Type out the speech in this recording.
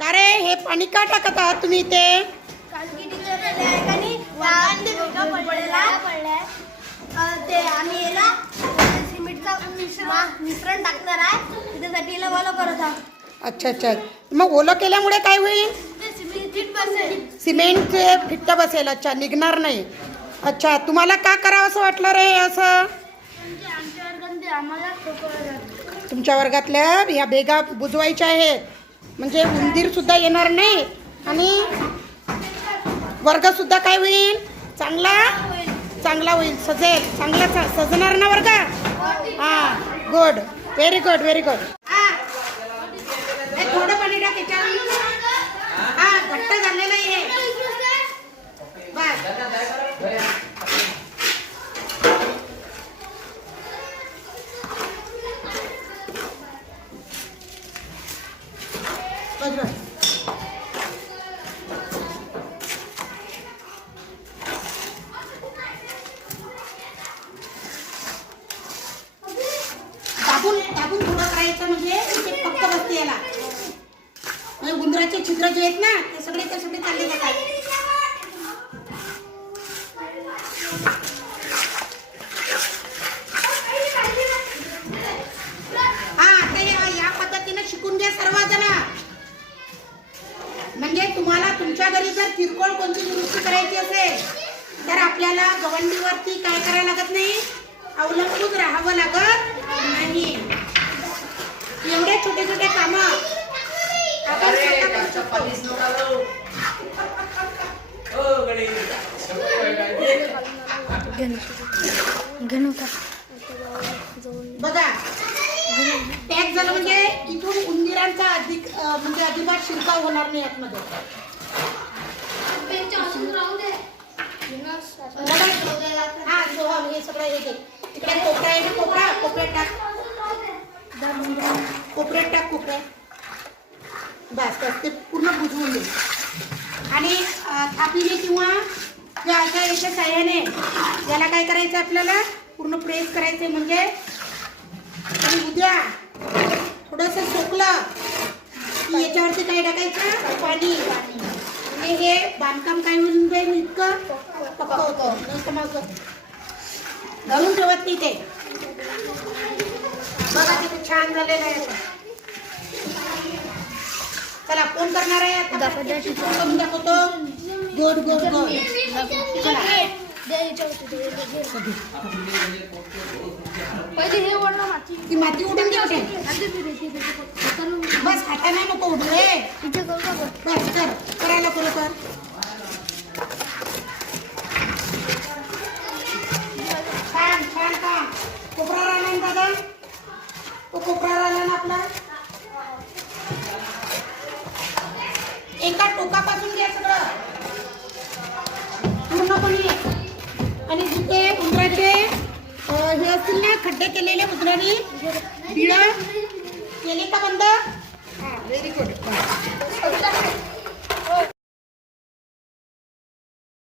का रे हे पाणी का टाकत आहात तुम्ही इथे? ते आम्ही याला सिमेंटचं मिश्रण टाकणार आहे त्यासाठी याला ओलं करत आहोत. अच्छा अच्छा. मग ओलं केल्यामुळे काय होईल? सिमेंटचे फिट्ट बसेल. अच्छा, निघणार नाही. अच्छा, तुम्हाला का करावं असं वाटलं रे असं? तुमच्या वर्गातल्या ह्या बेगा बुजवायच्या आहेत म्हणजे उंदीर सुद्धा येणार नाही आणि वर्ग सुद्धा काय होईल? चांगला होईल. सजेल. चांगला सजणार ना वर्ग? हां, good. Very good, very good. थोडं पाणी टाक याच्यावर. हां, घट्ट झालेलं आहे बस. दाबून थोडं करायचं म्हणजे ते पक्क बसते याला. म्हणजे उंदराचे छिद्र जे आहेत ना ते सगळे चालले जातात. हा, ते या पद्धतीने शिकून घ्या सर्वजण. म्हणजे तुम्हाला तुमच्या घरी जर किरकोळ कोणती दुरुस्ती करायची असेल तर आपल्याला गवंडीवरती काय करायला लागत नाही, अवलंबून राहावं लागत नाही. एवढे छोटे छोटे काम आपण बघा. टॅग झालं म्हणजे इथून उंदीरांचा म्हणजे अजिबात शिरकाव होणार नाही आतमध्ये. हा, हे सगळं हे घे. तिकडे कोपरा आहे ना, कोपऱ्यात टाक. बस ते पूर्ण बुजवून दे. आणि थापीने किंवा याच्या साह्याने याला काय करायचं आपल्याला पूर्ण प्रेस करायचे. म्हणजे आणि उद्या थोडंसं सोकलं की याच्यावरती काय टाकायचं, पाणी. म्हणजे हे बांधकाम काय होऊन जाईल, इतकं पक्क होतं. नाही तर मग घालून ठेवत नाही ते. बघा किती छान झालेलं आहे. चला, कोण करणार आहे आता? करून दाखवतो. Good good good. ती माती उडून घ्यायची. बस हाताने नको उडू रे. बस करायला कर. छान काम. कोपरा राहिला ना दादा, तो कोपरा राहिला ना आपला. एका टोकापासून घ्या सगळं पूर्णपणे. आणि जिथे उंदराचे हे असतील ना खड्डे केलेले, उंदराने बिळं केले का बंद? हां, व्हेरी गुड.